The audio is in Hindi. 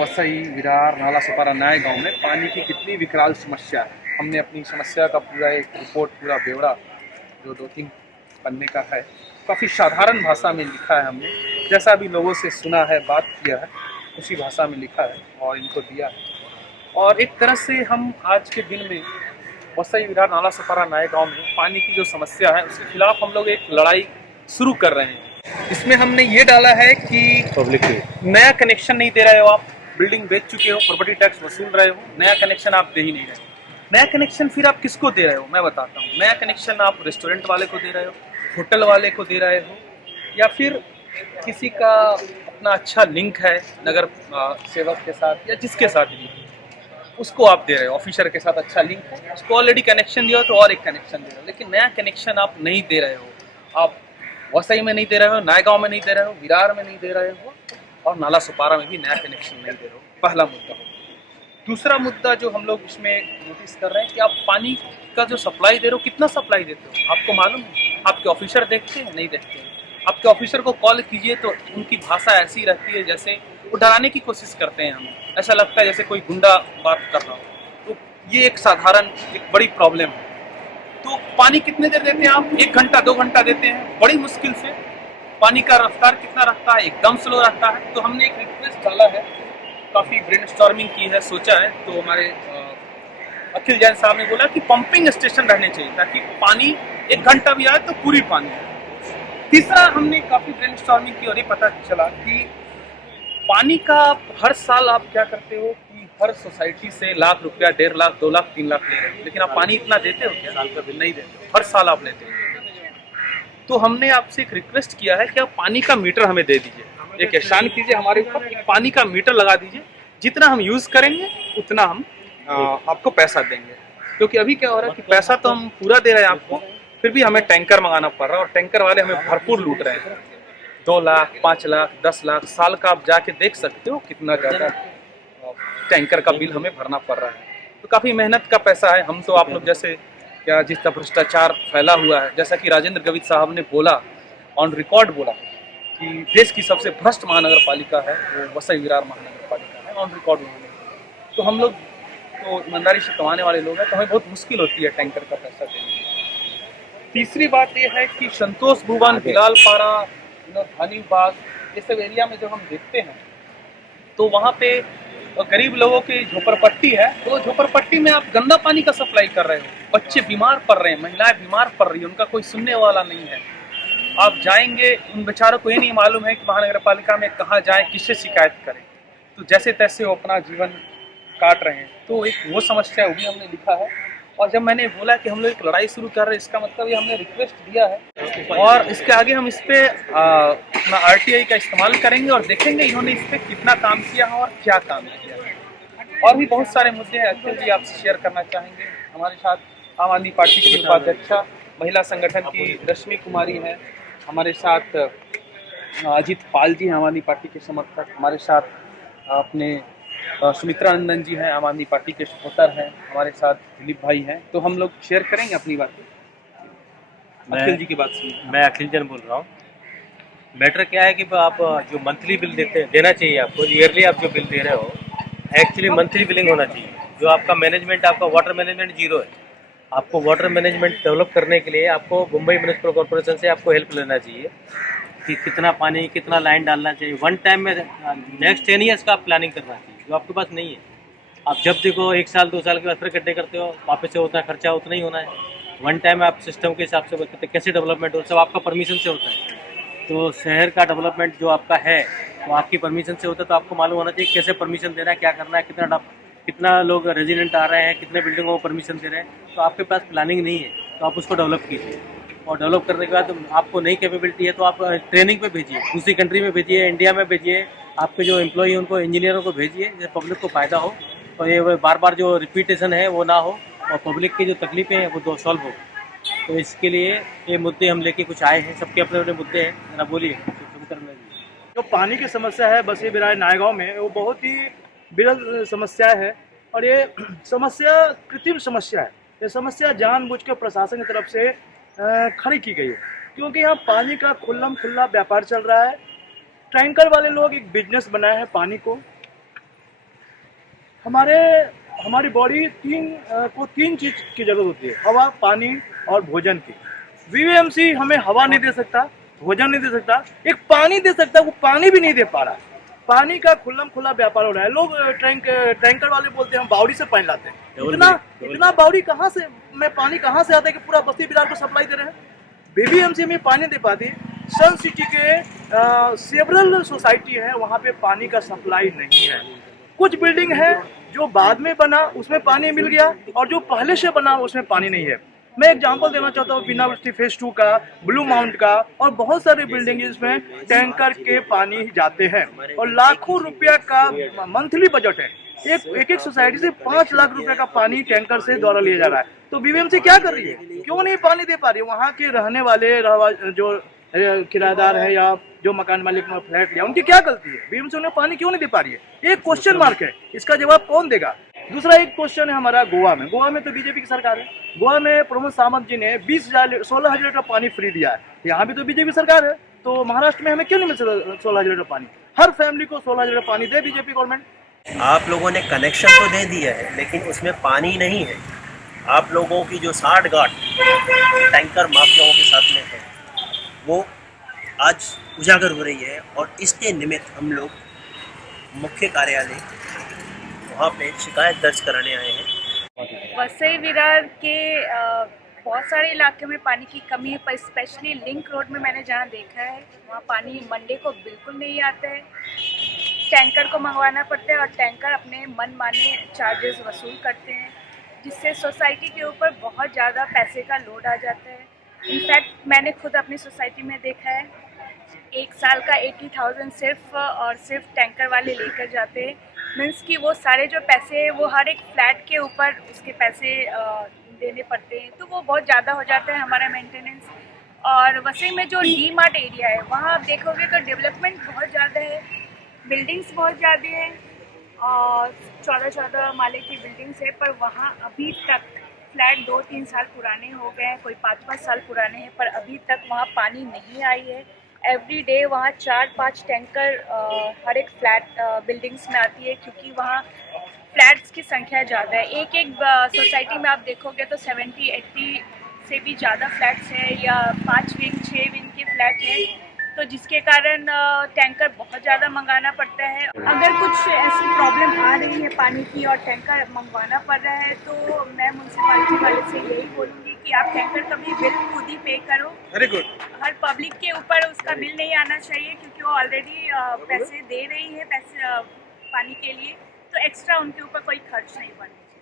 वसई, विरार, नाला सुपारा, नए गांव में पानी की कितनी विकराल समस्या है। हमने अपनी समस्या का पूरा एक रिपोर्ट, पूरा ब्यौरा जो 2-3 पन्ने का है, काफ़ी साधारण भाषा में लिखा है हमने। जैसा भी लोगों से सुना है, बात किया है, उसी भाषा में लिखा है और इनको दिया है। और एक तरह से हम आज के दिन में वसई, विरार, नाला सुपारा, नए गांव में पानी की जो समस्या है उसके खिलाफ हम लोग एक लड़ाई शुरू कर रहे हैं। इसमें हमने ये डाला है कि पब्लिक नया कनेक्शन नहीं दे रहे हो आप, बिल्डिंग बेच चुके हो, प्रॉपर्टी टैक्स वसूल रहे हो, नया कनेक्शन आप दे ही नहीं रहे। नया कनेक्शन फिर आप किसको दे रहे हो, मैं बताता हूँ। नया कनेक्शन आप रेस्टोरेंट वाले को दे रहे हो, होटल वाले को दे रहे हो, या फिर किसी का अपना अच्छा लिंक है नगर सेवक के साथ या जिसके साथ भी, उसको आप दे रहे हो। ऑफिसर के साथ अच्छा लिंक है, उसको ऑलरेडी कनेक्शन दिया हो तो और एक कनेक्शन दे रहे हो। लेकिन नया कनेक्शन आप नहीं दे रहे हो। आप वसई में नहीं दे रहे हो, नायगांव में नहीं दे रहे हो, विरार में नहीं दे रहे हो, और नाला सुपारा में भी नया कनेक्शन नहीं दे रहे हो। पहला मुद्दा हो। दूसरा मुद्दा जो हम लोग इसमें नोटिस कर रहे हैं कि आप पानी का जो सप्लाई दे रहे हो, कितना सप्लाई देते हो आपको मालूम है? आपके ऑफिसर देखते हैं? नहीं देखते हैं। आपके ऑफिसर को कॉल कीजिए तो उनकी भाषा ऐसी रहती है जैसे वो डराने की कोशिश करते हैं हमें। ऐसा लगता है जैसे कोई गुंडा बात कर रहा हो। तो ये एक साधारण, एक बड़ी प्रॉब्लम है। तो पानी कितने देर देते हैं आप? 1 घंटा 2 घंटा देते हैं, बड़ी मुश्किल से। पानी का रफ्तार कितना रहता है? एकदम स्लो रहता है। तो हमने एक रिक्वेस्ट डाला है, काफ़ी ब्रेनस्टॉर्मिंग की है, सोचा है। तो हमारे अखिल जैन साहब ने बोला कि पंपिंग स्टेशन रहने चाहिए ताकि पानी 1 घंटा भी आए तो पूरी पानी है। तीसरा, हमने काफ़ी ब्रेनस्टॉर्मिंग की और ये पता चला कि पानी का हर साल आप क्या करते हो कि हर सोसाइटी से लाख रुपया, 1.5 लाख, 2 लाख, 3 लाख ले रहे हो, लेकिन आप पानी इतना देते हो क्या? साल का बिल नहीं देते हो, हर साल आप लेते हो। तो हमने आपसे एक रिक्वेस्ट किया है कि आप पानी का मीटर हमें दे दीजिए, एक एहसान कीजिए हमारे ऊपर, पानी का मीटर लगा दीजिए। जितना हम यूज़ करेंगे उतना हम आपको पैसा देंगे। क्योंकि अभी क्या हो रहा है कि पैसा तो हम पूरा दे रहे हैं आपको, फिर भी हमें टैंकर मंगाना पड़ रहा है, और टैंकर वाले हमें भरपूर लूट रहे हैं। 2 लाख, 5 लाख, 10 लाख साल का आप जाके देख सकते हो कितना ज़्यादा टैंकर का बिल हमें भरना पड़ रहा है। तो काफ़ी मेहनत का पैसा है। हम तो आप लोग जैसे क्या, जिस तरह भ्रष्टाचार फैला हुआ है, जैसा कि राजेंद्र गवित साहब ने बोला, ऑन रिकॉर्ड बोला कि देश की सबसे भ्रष्ट महानगर पालिका है वो वसई विरार महानगर पालिका है, ऑन रिकॉर्ड उन्होंने। तो हम लोग तो ईमानदारी से कमाने वाले लोग हैं, तो हमें बहुत मुश्किल होती है टैंकर का पैसा देने में। तीसरी बात यह है कि संतोष भुवन, बिलालपारा, धानी बाग, ये सब एरिया में जब हम देखते हैं तो वहाँ पे गरीब लोगों की झोपड़पट्टी है। तो झोपड़पट्टी में आप गंदा पानी का सप्लाई कर रहे हो, बच्चे बीमार पड़ रहे हैं, महिलाएं बीमार पड़ रही हैं, उनका कोई सुनने वाला नहीं है। आप जाएंगे, उन बेचारों को ये नहीं मालूम है कि महानगर पालिका में कहाँ जाएं, किससे शिकायत करें। तो जैसे तैसे वो अपना जीवन काट रहे हैं। तो एक वो समस्या वो भी हमने लिखा है। और जब मैंने बोला कि हम लोग एक लड़ाई शुरू कर रहे हैं, इसका मतलब ये हमने रिक्वेस्ट दिया है, और इसके आगे हम इस पे अपना RTI का इस्तेमाल करेंगे और देखेंगे इन्होंने इस पे कितना काम किया है और क्या काम किया है। और भी बहुत सारे मुद्दे हैं, अखिल जी आपसे शेयर करना चाहेंगे। हमारे साथ आम आदमी पार्टी की उपाध्यक्षा, महिला संगठन की रश्मि कुमारी हैं, हमारे साथ अजीत पाल जी हैं, आम आदमी पार्टी के समर्थक, हमारे साथ अपने सुमित्रा नंदन जी हैं, आम आदमी पार्टी के सपोर्टर हैं, हमारे साथ दिलीप भाई हैं। तो हम लोग शेयर करेंगे अपनी बातें। अखिल जी की बात सुनिए। मैं अखिल जैन बोल रहा हूँ। मैटर क्या है कि आप जो मंथली बिल देना चाहिए आपको, ईयरली आप जो बिल दे रहे हो, एक्चुअली मंथली बिलिंग होना चाहिए। जो आपका मैनेजमेंट, आपका वाटर मैनेजमेंट जीरो है। आपको वाटर मैनेजमेंट डेवलप करने के लिए आपको मुंबई म्यूनिसिपल कॉर्पोरेशन से आपको हेल्प लेना चाहिए कि कितना पानी, कितना लाइन डालना चाहिए। वन टाइम में नेक्स्ट 10 ईयर्स का आप प्लानिंग करना चाहिए, जो आपके पास नहीं है। आप जब देखो 1 साल 2 साल के बाद फिर गड्ढे करते हो, वापस से उतना खर्चा उतना ही होना है। वन टाइम आप सिस्टम के हिसाब से बताते कैसे डेवलपमेंट हो, सब आपका परमिशन से होता है। तो शहर का डेवलपमेंट जो आपका है वो आपकी परमिशन से होता है। तो आपको मालूम होना चाहिए कैसे परमिशन देना है, क्या करना है, कितना लोग रेजिडेंट आ रहे हैं, कितने बिल्डिंगों को परमिशन दे रहे हैं। तो आपके पास प्लानिंग नहीं है, तो आप उसको डेवलप कीजिए। और डेवलप करने के बाद आपको नई कैपेबिलिटी है तो आप ट्रेनिंग पे भेजिए, दूसरी कंट्री में भेजिए, इंडिया में भेजिए। आपके जो एम्प्लॉई हैं उनको, इंजीनियरों को भेजिए, जिससे पब्लिक को फ़ायदा हो और ये बार बार जो रिपीटेशन है वो ना हो, और पब्लिक की जो तकलीफें हैं वो सॉल्व हो। तो इसके लिए ये मुद्दे हम लेके कुछ आए हैं, सबके अपने अपने मुद्दे हैं। जरा बोलिए। जो पानी की समस्या है बसी बिरार नायगांव में, वो बहुत ही विरल समस्या है। और ये समस्या कृत्रिम समस्या है। ये समस्या जानबूझकर प्रशासन की तरफ से खड़ी की गई है, क्योंकि यहाँ पानी का खुल्लम खुल्ला व्यापार चल रहा है। टैंकर वाले लोग एक बिजनेस बनाए हैं पानी को, हमारी बॉडी तीन चीज की जरूरत होती है, हवा, पानी और भोजन की। बीबीएमसी हमें हवा नहीं दे सकता, भोजन नहीं दे सकता, एक पानी दे सकता, वो पानी भी नहीं दे पा रहा। पानी का खुला व्यापार हो रहा है। लोग टैंकर वाले बोलते हैं हम बावड़ी से पानी लाते हैं। इतना बावड़ी कहाँ से में पानी कहाँ से आता है कि पूरा बस्ती बिहार को सप्लाई दे रहे हैं? बीबीएमसी में पानी दे पाती। सन सिटी के सेवरल सोसाइटी है, वहाँ पे पानी का सप्लाई नहीं है। कुछ बिल्डिंग है जो बाद में बना उसमें पानी मिल गया, और जो पहले से बना उसमें पानी नहीं है। मैं एग्जांपल देना चाहता हूँ बिना बस्ती फेज 2 का, ब्लू माउंट का, और बहुत सारे बिल्डिंग जिसमें टैंकर के पानी जाते हैं और लाखों रुपया का मंथली बजट है। एक सोसाइटी से 5 लाख रुपए का पानी टैंकर से द्वारा लिया जा रहा है। तो बीबीएमसी क्या कर रही है? क्यों नहीं पानी दे पा रही है? वहाँ के रहने वाले जो किराएदार है या जो मकान मालिक ने फ्लैट लिया, उनकी क्या गलती है? बीबीएमसी उन्हें पानी क्यों नहीं दे पा रही है? एक क्वेश्चन मार्क है, इसका जवाब कौन देगा? दूसरा एक क्वेश्चन है हमारा गोवा में तो बीजेपी की सरकार है। गोवा में प्रमोद सावंत जी ने 16,000 लीटर पानी फ्री दिया है। यहाँ भी तो बीजेपी सरकार है, तो महाराष्ट्र में हमें क्यों नहीं मिल सकता 16,000 लीटर पानी? हर फैमिली को 16,000 लीटर पानी दे बीजेपी गवर्नमेंट। आप लोगों ने कनेक्शन तो दे दिया है, लेकिन उसमें पानी नहीं है। आप लोगों की जो साठगांठ टैंकर माफियाओं के साथ में है, वो आज उजागर हो रही है, और इसके निमित्त हम लोग मुख्य कार्यालय वहाँ पे शिकायत दर्ज कराने आए हैं। वसई विरार के बहुत सारे इलाके में पानी की कमी है, पर स्पेशली लिंक रोड में मैंने जहाँ देखा है वहाँ पानी मंडे को बिल्कुल नहीं आता है। टैंकर को मंगवाना पड़ता है और टैंकर अपने मन माने चार्जेस वसूल करते हैं, जिससे सोसाइटी के ऊपर बहुत ज़्यादा पैसे का लोड आ जाता है। इनफैक्ट मैंने खुद अपनी सोसाइटी में देखा है, एक साल का 80,000 सिर्फ और सिर्फ टैंकर वाले लेकर जाते हैं। मीन्स कि वो सारे जो पैसे हैं वो हर एक फ्लैट के ऊपर उसके पैसे देने पड़ते हैं, तो वो बहुत ज़्यादा हो जाता है हमारा मेंटेनेंस। और वसई में जो डी मार्ट एरिया है वहाँ आप देखोगे तो डेवलपमेंट बहुत ज़्यादा है, बिल्डिंग्स बहुत ज़्यादा है, और 14 माले की बिल्डिंग्स है, पर वहाँ अभी तक फ्लैट 2-3 साल पुराने हो गए हैं, कोई 5-5 साल पुराने हैं, पर अभी तक वहाँ पानी नहीं आई है। एवरी डे वहाँ 4-5 टैंकर हर एक फ्लैट बिल्डिंग्स में आती है, क्योंकि वहाँ फ्लैट्स की संख्या ज़्यादा है। एक सोसाइटी में आप देखोगे तो 70-80 से भी ज़्यादा फ्लैट्स हैं, या 5 विंग 6 विंग के फ्लैट हैं, तो जिसके कारण टैंकर बहुत ज़्यादा मंगाना पड़ता है। अगर कुछ ऐसी प्रॉब्लम आ रही है पानी की और टैंकर मंगवाना पड़ रहा है, तो मैं म्यूनसिपालिटी वाले से यही बोलूँगी कि आप टैंकर का भी बिल खुद ही पे करो। Very good. हर पब्लिक के ऊपर उसका बिल नहीं आना चाहिए, क्योंकि वो ऑलरेडी पैसे दे रही है पैसे पानी के लिए, तो एक्स्ट्रा उनके ऊपर कोई खर्च नहीं पड़ना चाहिए।